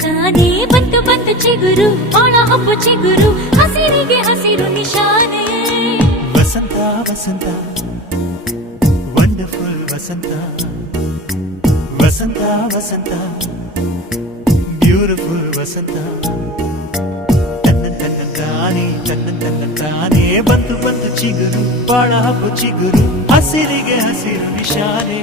ತಂತಾನೇ ಬಂತು ಬಂತು ಚಿಗುರು ಬಾಳ ಹಬ್ಬ ಚಿಗುರು ಹಸಿರಿಗೆ ಹಸಿರು ನಿಶಾನೆ ವಸಂತ ವಸಂತ ವಂಡರ್ಫುಲ್ ವಸಂತ ವಸಂತ ವಸಂತ ಬ್ಯೂಟಿಫುಲ್ ವಸಂತ ತಾನೇ ಬಂತು ಬಂತು ಚಿಗುರು ಬಾಳ ಹಬ್ಬ ಚಿಗುರು ಹಸಿರಿಗೆ ಹಸಿರು ನಿಶಾನೆ